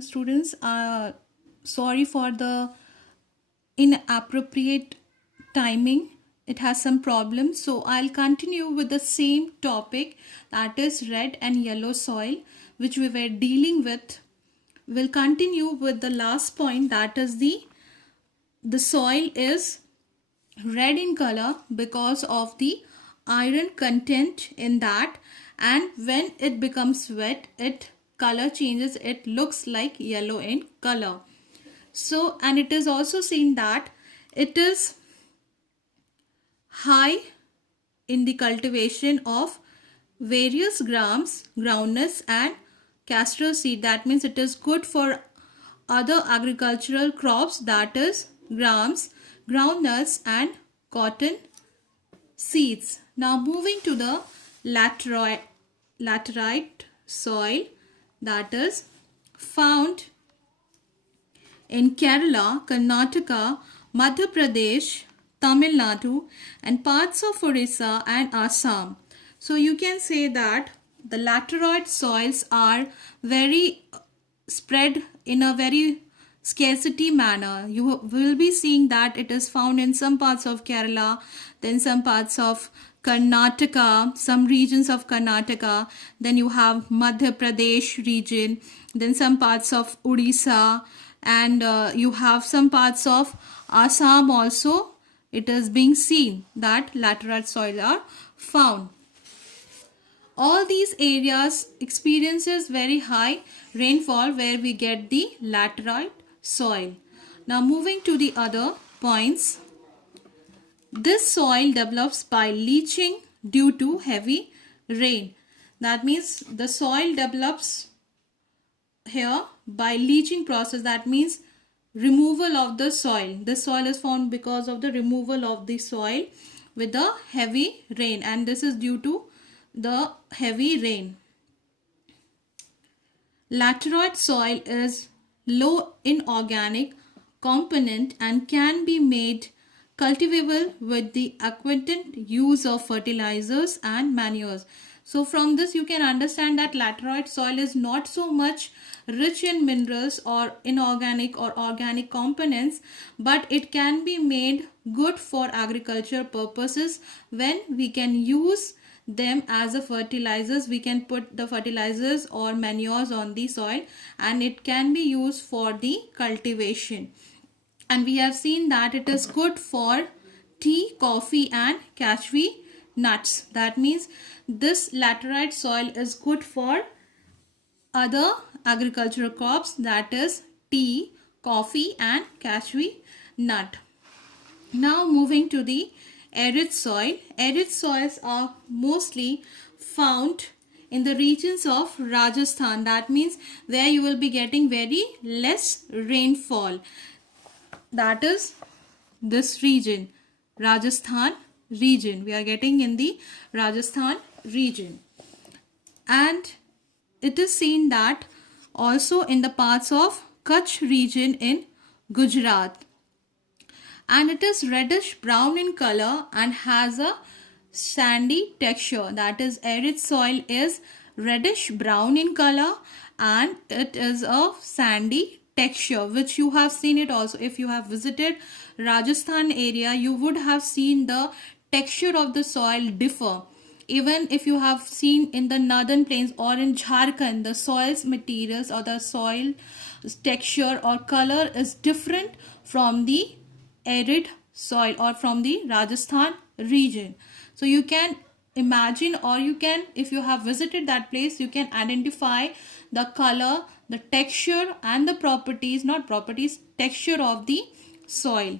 Students. Sorry for the inappropriate timing. It has some problems. So I'll continue with the same topic, that is red and yellow soil, which we were dealing with. We'll continue with the last point, that is the soil is red in color because of the iron content in that, and when it becomes wet, it color changes, it looks like yellow in color. So, and it is also seen that it is high in the cultivation of various grams, groundnuts and castor seed. That means it is good for other agricultural crops, that is grams, groundnuts and cotton seeds. Now moving to the laterite soil, that is found in Kerala, Karnataka, Madhya Pradesh, Tamil Nadu and parts of Orissa and Assam. So you can say that the laterite soils are very spread in a very scarcity manner. You will be seeing that it is found in some parts of Kerala, then some parts of Karnataka, some regions of Karnataka, then you have Madhya Pradesh region, then some parts of Odisha, and you have some parts of Assam also. It is being seen that laterite soil are found. All these areas experiences very high rainfall where we get the laterite soil. Now moving to the other points. This soil develops by leaching due to heavy rain. That means the soil develops here by leaching process. That means removal of the soil. The soil is formed because of the removal of the soil with the heavy rain, and this is due to the heavy rain. Laterite soil is low in organic component and can be made cultivable with the acquainted use of fertilizers and manures. So from this you can understand that laterite soil is not so much rich in minerals or inorganic or organic components, but it can be made good for agriculture purposes when we can use them as a fertilizers. We can put the fertilizers or manures on the soil and it can be used for the cultivation. And we have seen that it is good for tea, coffee and cashew nuts. That means this laterite soil is good for other agricultural crops, that is tea, coffee and cashew nut. Now moving to the arid soil. Arid soils are mostly found in the regions of Rajasthan. That means where you will be getting very less rainfall. That is this region, Rajasthan region. We are getting in the Rajasthan region. And it is seen that also in the parts of Kutch region in Gujarat. And it is reddish brown in color and has a sandy texture. That is, arid soil is reddish brown in color and it is a sandy texture, which you have seen it also. If you have visited Rajasthan area, you would have seen the texture of the soil differ. Even if you have seen in the northern plains or in Jharkhand, the soil's materials or the soil texture or color is different from the arid soil or from the Rajasthan region. So you can imagine, or you can, if you have visited that place, you can identify the color, the texture and the properties, not properties, texture of the soil.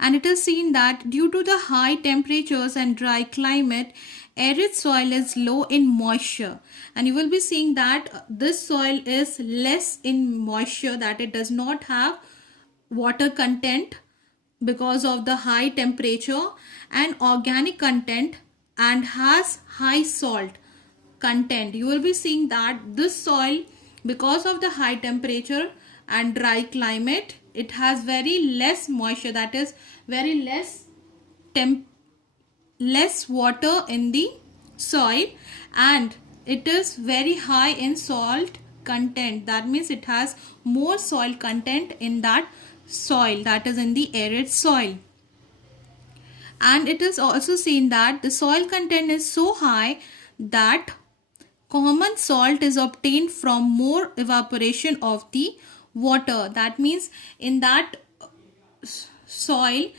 And it is seen that due to the high temperatures and dry climate, arid soil is low in moisture. And you will be seeing that this soil is less in moisture, that it does not have water content because of the high temperature and organic content, and has high salt content. You will be seeing that this soil, because of the high temperature and dry climate, it has very less moisture, that is very less water in the soil, and it is very high in salt content. That means it has more soil content in that soil, that is in the arid soil. And it is also seen that the soil content is so high that common salt is obtained from more evaporation of the water. That means in that soil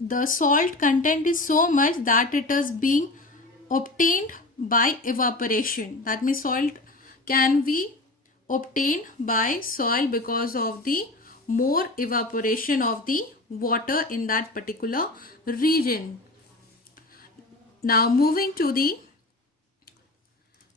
the salt content is so much that it is being obtained by evaporation. That means salt can be obtained by soil because of the more evaporation of the water in that particular region. Now moving to the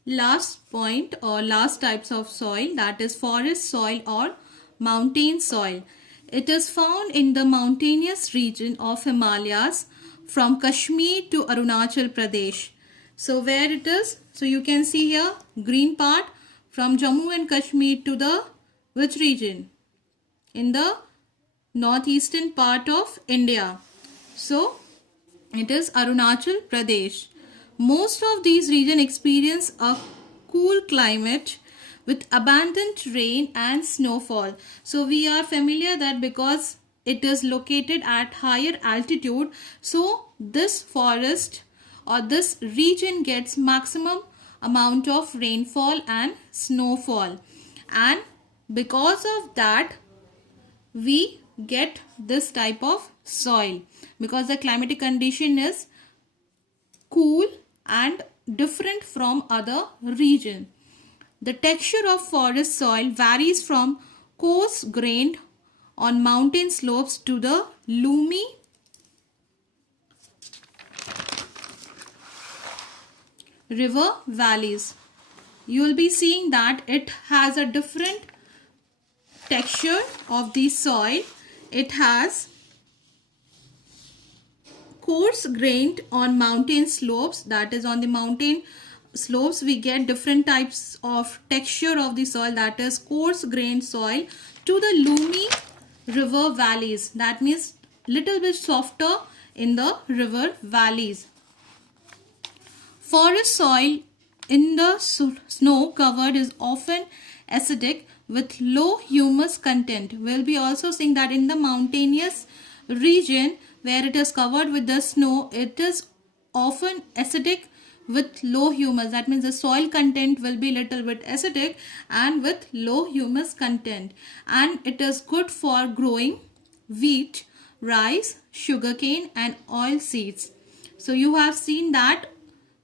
last point or last types of soil, that is forest soil or mountain soil. It is found in the mountainous region of Himalayas from Kashmir to Arunachal Pradesh. So where it is? So you can see here green part from Jammu and Kashmir to the which region? In the northeastern part of India. So it is Arunachal Pradesh. Most of these regions experience a cool climate with abundant rain and snowfall. So we are familiar that because it is located at higher altitude, so this forest or this region gets maximum amount of rainfall and snowfall, and because of that we get this type of soil because the climatic condition is cool and different from other region. The texture of forest soil varies from coarse grained on mountain slopes to the loomy river valleys. You will be seeing that it has a different texture of the soil. It has coarse grained on mountain slopes, that is on the mountain slopes we get different types of texture of the soil, that is coarse grained soil, to the loomy river valleys, that means little bit softer in the river valleys. Forest soil in the snow covered is often acidic with low humus content. We'll be also seeing that in the mountainous region where it is covered with the snow, it is often acidic with low humus. That means the soil content will be little bit acidic and with low humus content, and it is good for growing wheat, rice, sugarcane and oil seeds. So you have seen that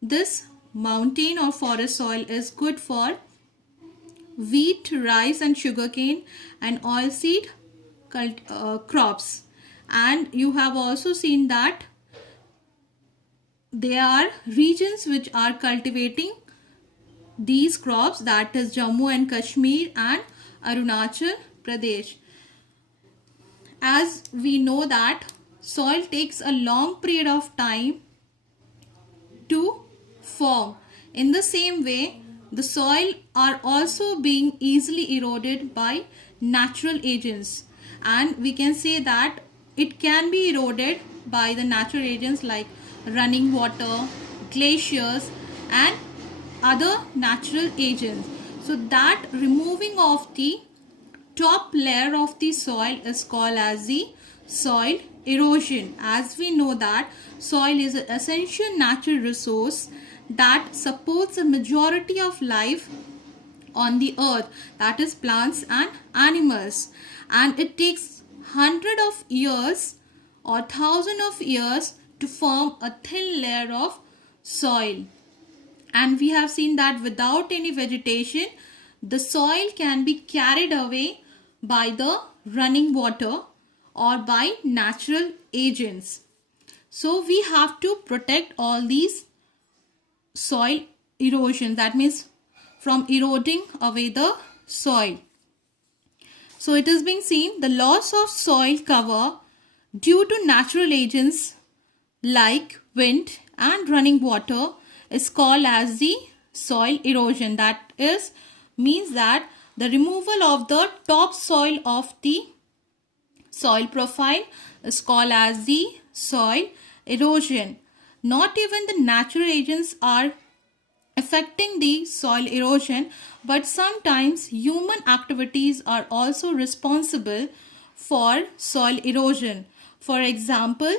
this mountain or forest soil is good for wheat, rice and sugarcane and oilseed crops. And you have also seen that there are regions which are cultivating these crops, that is Jammu and Kashmir and Arunachal Pradesh. As we know that soil takes a long period of time to form. In the same way, the soil are also being easily eroded by natural agents, and we can say that it can be eroded by the natural agents like running water, glaciers and other natural agents. So that removing of the top layer of the soil is called as the soil erosion. As we know that soil is an essential natural resource that supports a majority of life on the earth, that is plants and animals, and it takes hundred of years or thousand of years to form a thin layer of soil. And we have seen that without any vegetation the soil can be carried away by the running water or by natural agents. So we have to protect all these soil erosion, that means from eroding away the soil. So it is being seen the loss of soil cover due to natural agents like wind and running water is called as the soil erosion. That is means that the removal of the topsoil of the soil profile is called as the soil erosion. Not even the natural agents are affecting the soil erosion, but sometimes human activities are also responsible for soil erosion. For example,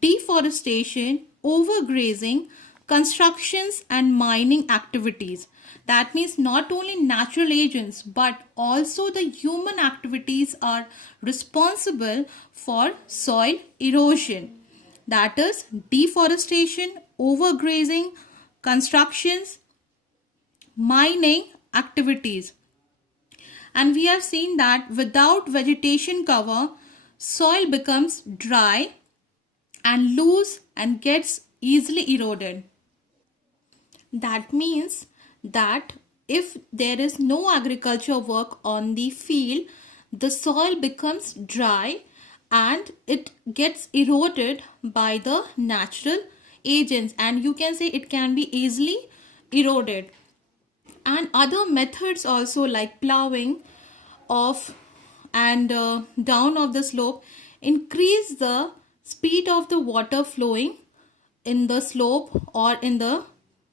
deforestation, overgrazing, constructions, and mining activities. That means not only natural agents but also the human activities are responsible for soil erosion. That is deforestation, overgrazing, constructions, mining activities. And we have seen that without vegetation cover, soil becomes dry and loose and gets easily eroded. That means that if there is no agriculture work on the field, the soil becomes dry and it gets eroded by the natural agents, and you can say it can be easily eroded. And other methods also, like plowing off and down of the slope, increase the speed of the water flowing in the slope or in the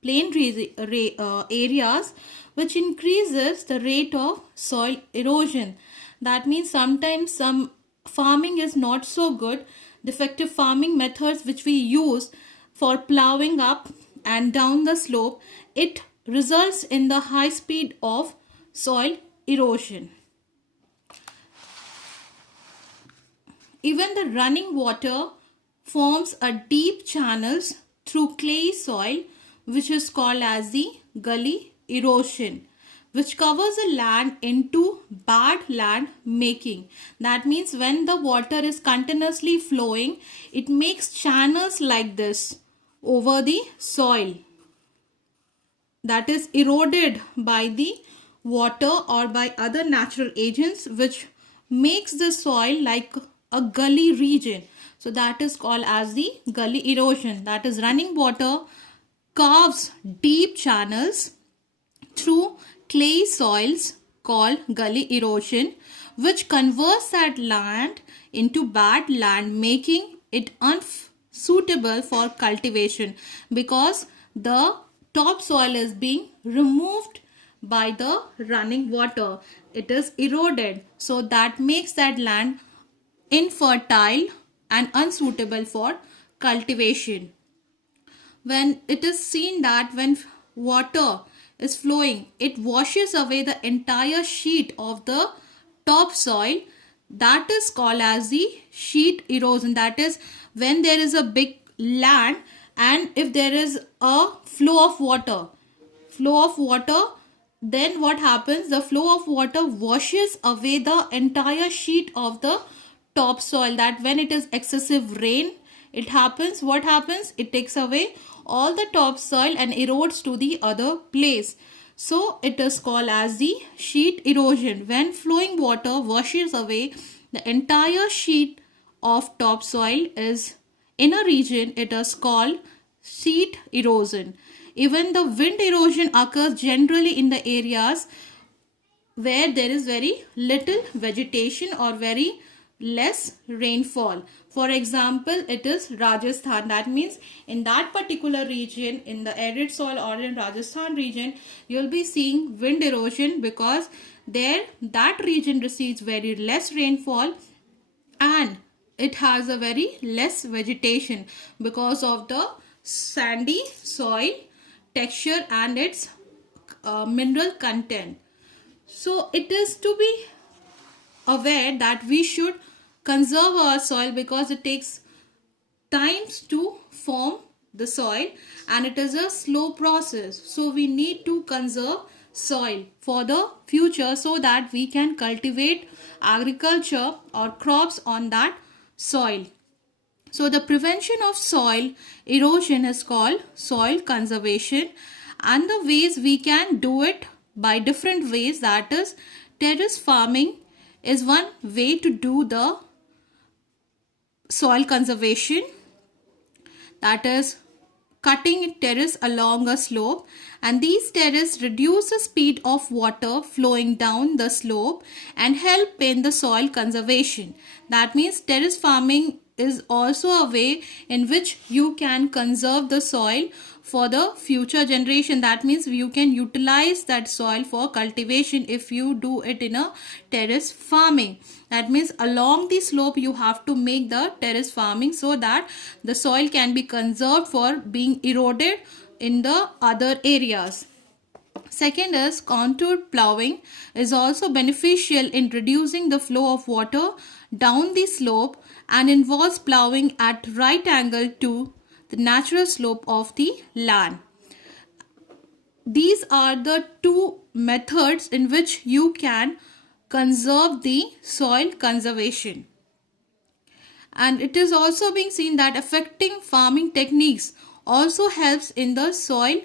plain areas, which increases the rate of soil erosion. That means sometimes some farming is not so good. Defective farming methods which we use for plowing up and down the slope, it results in the high speed of soil erosion. Even the running water forms a deep channels through clay soil, which is called as the gully erosion, which covers the land into bad land making. That means when the water is continuously flowing, it makes channels like this over the soil that is eroded by the water or by other natural agents, which makes the soil like a gully region. So that is called as the gully erosion. That is running water carves deep channels through clay soils called gully erosion, which converts that land into bad land, making it unsuitable for cultivation because the topsoil is being removed by the running water. It is eroded, so that makes that land infertile and unsuitable for cultivation. When it is seen that when water is flowing, it washes away the entire sheet of the topsoil. That is called as the sheet erosion. That is when there is a big land and if there is a flow of water, then what happens? The flow of water washes away the entire sheet of the topsoil. That when it is excessive rain, it happens, what happens? It takes away all the topsoil and erodes to the other place. So it is called as the sheet erosion. When flowing water washes away the entire sheet of topsoil is in a region, it is called sheet erosion. Even the wind erosion occurs generally in the areas where there is very little vegetation or very less rainfall. For example, it is Rajasthan. That means in that particular region, in the arid soil or in Rajasthan region, you'll be seeing wind erosion because there that region receives very less rainfall and it has a very less vegetation because of the sandy soil texture and its mineral content. So it is to be aware that we should conserve our soil because it takes times to form the soil and it is a slow process. So we need to conserve soil for the future so that we can cultivate agriculture or crops on that soil. So the prevention of soil erosion is called soil conservation, and the ways we can do it by different ways, that is terrace farming is one way to do the soil conservation, that is cutting terrace along a slope, and these terraces reduce the speed of water flowing down the slope and help in the soil conservation. That means terrace farming is also a way in which you can conserve the soil for the future generation. That means you can utilize that soil for cultivation if you do it in a terrace farming. That means along the slope you have to make the terrace farming so that the soil can be conserved for being eroded in the other areas. Second is contoured plowing is also beneficial in reducing the flow of water down the slope and involves plowing at right angle to the natural slope of the land. These are the two methods in which you can conserve the soil conservation. And it is also being seen that affecting farming techniques also helps in the soil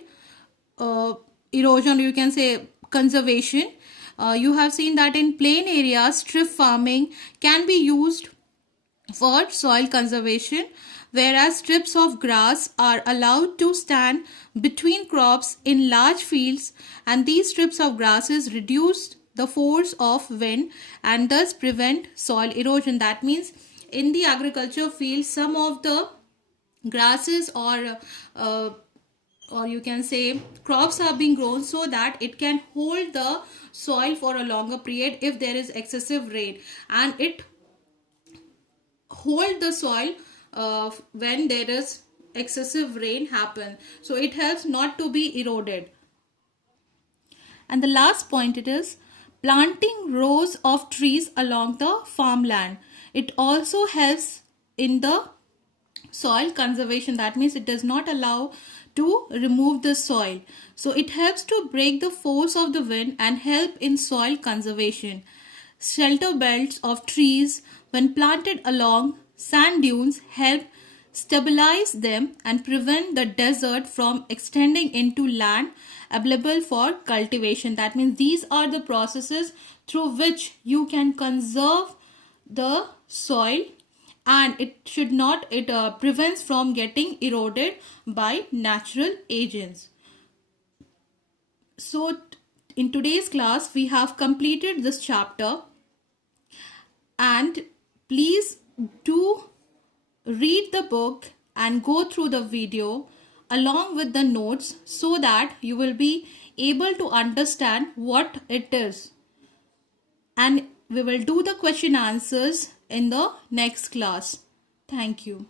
erosion, you can say conservation. You have seen that in plain areas strip farming can be used for soil conservation, whereas strips of grass are allowed to stand between crops in large fields, and these strips of grasses reduce the force of wind and thus prevent soil erosion. That means in the agriculture field some of the grasses or you can say crops are being grown so that it can hold the soil for a longer period if there is excessive rain, and it hold the soil when there is excessive rain happen, so it helps not to be eroded. And the last point, it is planting rows of trees along the farmland. It also helps in the soil conservation. That means it does not allow to remove the soil, so it helps to break the force of the wind and help in soil conservation. Shelter belts of trees when planted along sand dunes help stabilize them and prevent the desert from extending into land available for cultivation. That means these are the processes through which you can conserve the soil, and it prevents from getting eroded by natural agents. So in today's class we have completed this chapter, and please do read the book and go through the video along with the notes so that you will be able to understand what it is, and we will do the question answers in the next class. Thank you.